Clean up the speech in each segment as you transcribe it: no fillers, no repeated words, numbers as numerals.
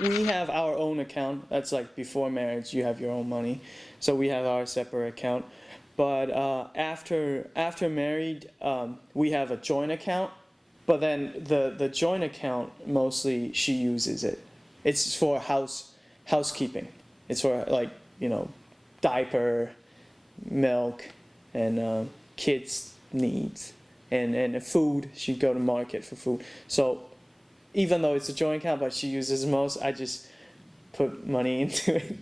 we have our own account. That's like before marriage, you have your own money. So we have our separate account. But after married, we have a joint account. But then the joint account, mostly she uses it. It's for housekeeping. It's for like, diaper, milk, and kids' needs. And food, she'd go to market for food. So even though it's a joint account, but she uses most, I just put money into it.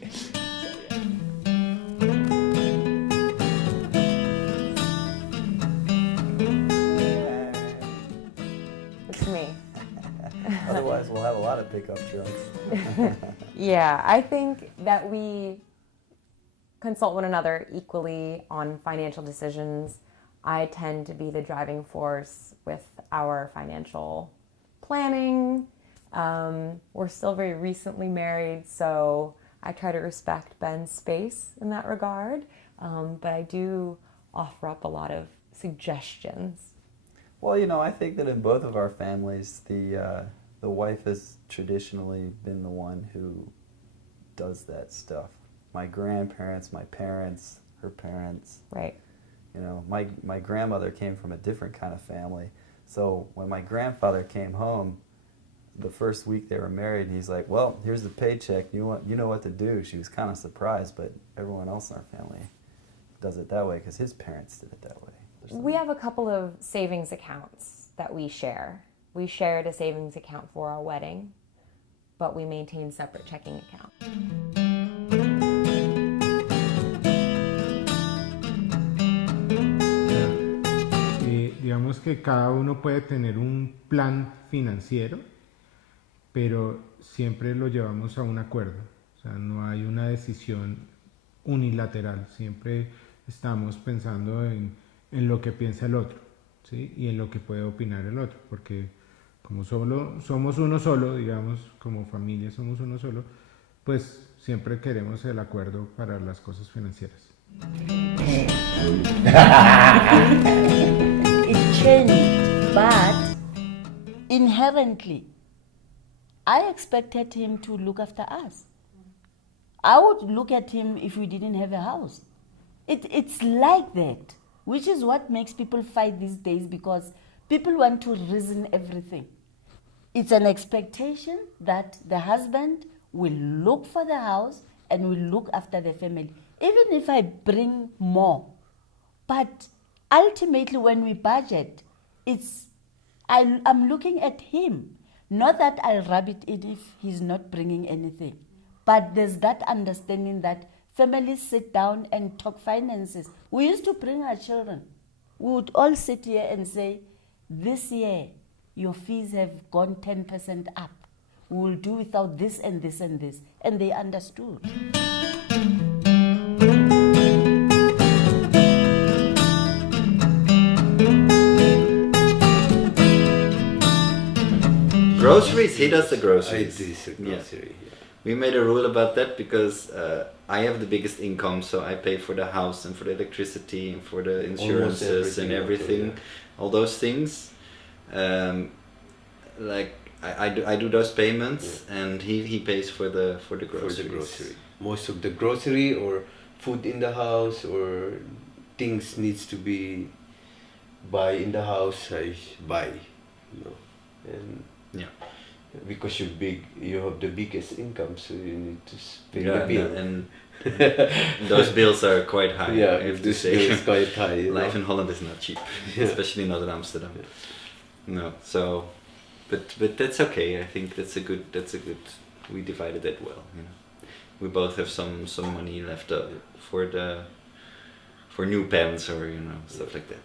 It's me. Otherwise, we'll have a lot of pickup trucks. Yeah, I think that we consult one another equally on financial decisions. I tend to be the driving force with our financial planning. We're still very recently married, so I try to respect Ben's space in that regard. But I do offer up a lot of suggestions. Well, I think that in both of our families, the wife has traditionally been the one who does that stuff. My grandparents, my parents, her parents. Right. My grandmother came from a different kind of family. So when my grandfather came home, the first week they were married, and he's like, well, here's the paycheck. You know what to do. She was kind of surprised, but everyone else in our family does it that way because his parents did it that way. We have a couple of savings accounts that we share. We shared a savings account for our wedding, but we maintain separate checking accounts. Digamos que cada uno puede tener un plan financiero, pero siempre lo llevamos a un acuerdo. O sea, no hay una decisión unilateral. Siempre estamos pensando en lo que piensa el otro, ¿sí? Y en lo que puede opinar el otro, porque como somos uno solo, digamos, como familia somos uno solo, pues siempre queremos el acuerdo para las cosas financieras. It changed, but inherently, I expected him to look after us. I would look at him if we didn't have a house. It's like that, which is what makes people fight these days, because people want to reason everything. It's an expectation that the husband will look for the house and will look after the family, even if I bring more. But ultimately, when we budget, I'm looking at him. Not that I'll rub it in if he's not bringing anything. But there's that understanding that families sit down and talk finances. We used to bring our children. We would all sit here and say, this year, your fees have gone 10% up. We will do without this and this and this. And they understood. Groceries, he does the groceries. I do the grocery. Yeah. We made a rule about that because I have the biggest income, so I pay for the house and for the electricity and for the insurances and everything, all those things. Like I do those payments, and he pays for the groceries. For the grocery. Most of the grocery or food in the house or things needs to be buy in the house, I buy, and because you have the biggest income, so you need to pay the bill. And those bills are quite high. Yeah, I have to this say. bill is quite high. Life in Holland is not cheap, especially not in Amsterdam. Yeah. No, so, but that's okay. I think that's a good. We divided it well. We both have some money left for new pens or stuff like that.